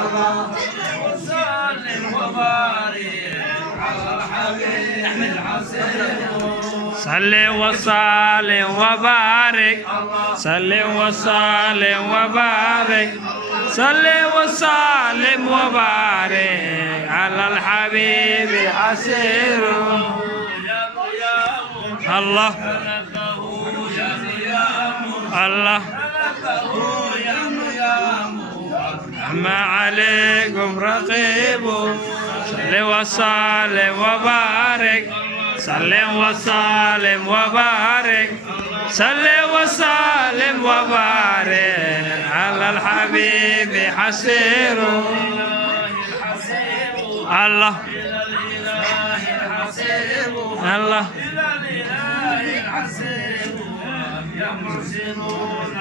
الله وسلم وبارك على الحبيب الحسين صل وسلم وبارك صل وسلم وبارك صل وسلم وبارك على الحبيب الحسين الله الله ما عليكم رقيب صل وسلم وبارك صل وسلم وبارك صل وسلم وبارك على الحبيب حسير الله الله يا محسن